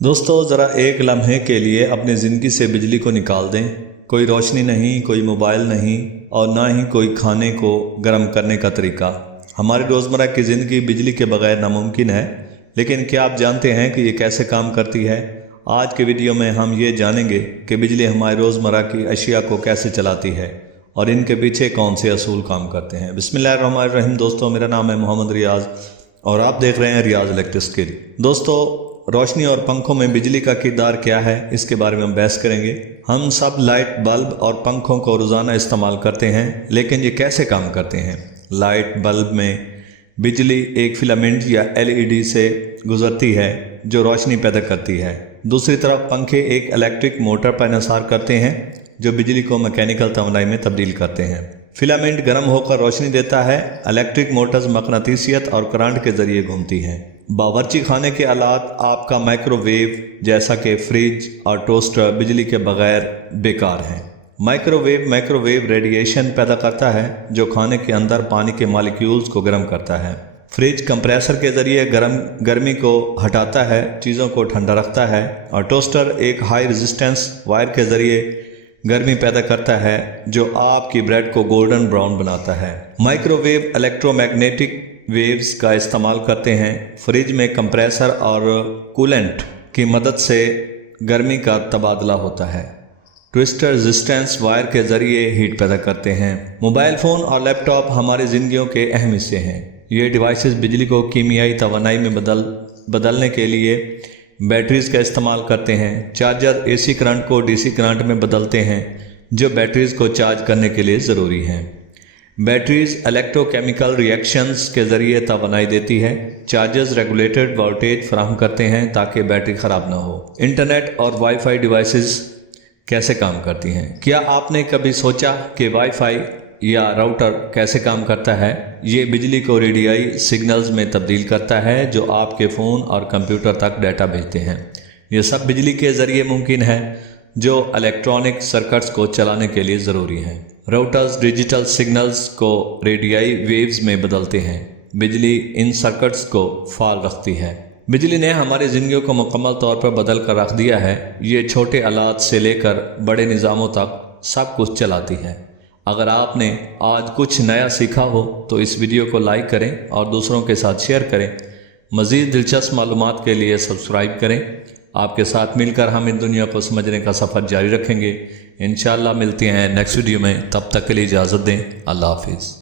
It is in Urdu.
دوستو ذرا ایک لمحے کے لیے اپنی زندگی سے بجلی کو نکال دیں۔ کوئی روشنی نہیں، کوئی موبائل نہیں اور نہ ہی کوئی کھانے کو گرم کرنے کا طریقہ۔ ہماری روزمرہ کی زندگی بجلی کے بغیر ناممکن ہے، لیکن کیا آپ جانتے ہیں کہ یہ کیسے کام کرتی ہے؟ آج کے ویڈیو میں ہم یہ جانیں گے کہ بجلی ہماری روزمرہ کی اشیاء کو کیسے چلاتی ہے اور ان کے پیچھے کون سے اصول کام کرتے ہیں۔ بسم اللہ الرحمن الرحیم۔ دوستو میرا نام ہے محمد ریاض اور آپ دیکھ رہے ہیں ریاض الیکٹرسٹی۔ دوستو روشنی اور پنکھوں میں بجلی کا کردار کیا ہے، اس کے بارے میں ہم بحث کریں گے۔ ہم سب لائٹ بلب اور پنکھوں کو روزانہ استعمال کرتے ہیں، لیکن یہ کیسے کام کرتے ہیں؟ لائٹ بلب میں بجلی ایک فلامنٹ یا LED سے گزرتی ہے جو روشنی پیدا کرتی ہے۔ دوسری طرف پنکھے ایک الیکٹرک موٹر پر انحصار کرتے ہیں جو بجلی کو میکینیکل توانائی میں تبدیل کرتے ہیں۔ فلامنٹ گرم ہو کر روشنی دیتا ہے، الیکٹرک موٹرز مقناطیسیت اور کرنٹ کے ذریعے گھومتی ہیں۔ باورچی خانے کے آلات، آپ کا مائکرو ویو جیسا کہ فریج اور ٹوسٹر بجلی کے بغیر بیکار ہیں۔ مائکرو ویو ریڈیشن پیدا کرتا ہے جو کھانے کے اندر پانی کے مالیکیولز کو گرم کرتا ہے۔ فریج کمپریسر کے ذریعے گرمی کو ہٹاتا ہے، چیزوں کو ٹھنڈا رکھتا ہے، اور ٹوسٹر ایک ہائی ریزسٹنس وائر کے ذریعے گرمی پیدا کرتا ہے جو آپ کی بریڈ کو گولڈن براؤن بناتا ہے۔ Microwave electromagnetic waves کا استعمال کرتے ہیں۔ فریج میں کمپریسر اور کولنٹ کی مدد سے گرمی کا تبادلہ ہوتا ہے۔ ٹوسٹر ریزسٹنس وائر کے ذریعے ہیٹ پیدا کرتے ہیں۔ موبائل فون اور لیپ ٹاپ ہماری زندگیوں کے اہم حصے ہیں۔ یہ ڈیوائسز بجلی کو کیمیائی توانائی میں بدلنے کے لیے بیٹریز کا استعمال کرتے ہیں۔ چارجر AC کرنٹ کو DC کرنٹ میں بدلتے ہیں جو بیٹریز کو چارج کرنے کے لیے ضروری ہیں۔ بیٹریز الیکٹرو کیمیکل ریئیکشنز کے ذریعے توانائی دیتی ہے۔ چارجرز ریگولیٹڈ وولٹیج فراہم کرتے ہیں تاکہ بیٹری خراب نہ ہو۔ انٹرنیٹ اور وائی فائی ڈیوائسز کیسے کام کرتی ہیں؟ کیا آپ نے کبھی سوچا کہ وائی فائی یا راؤٹر کیسے کام کرتا ہے؟ یہ بجلی کو ریڈیائی سگنلز میں تبدیل کرتا ہے جو آپ کے فون اور کمپیوٹر تک ڈیٹا بھیجتے ہیں۔ یہ سب بجلی کے ذریعے ممکن ہے جو الیکٹرانک سرکٹس کو چلانے کے لیے ضروری ہیں۔ راؤٹرز ڈیجیٹل سگنلز کو ریڈیائی ویوز میں بدلتے ہیں۔ بجلی ان سرکٹس کو فعال رکھتی ہے۔ بجلی نے ہماری زندگیوں کو مکمل طور پر بدل کر رکھ دیا ہے۔ یہ چھوٹے آلات سے لے کر بڑے نظاموں تک سب کچھ چلاتی ہے۔ اگر آپ نے آج کچھ نیا سیکھا ہو تو اس ویڈیو کو لائک کریں اور دوسروں کے ساتھ شیئر کریں۔ مزید دلچسپ معلومات کے لیے سبسکرائب کریں۔ آپ کے ساتھ مل کر ہم اس دنیا کو سمجھنے کا سفر جاری رکھیں گے۔ انشاءاللہ ملتے ہیں نیکسٹ ویڈیو میں، تب تک کے لیے اجازت دیں۔ اللہ حافظ۔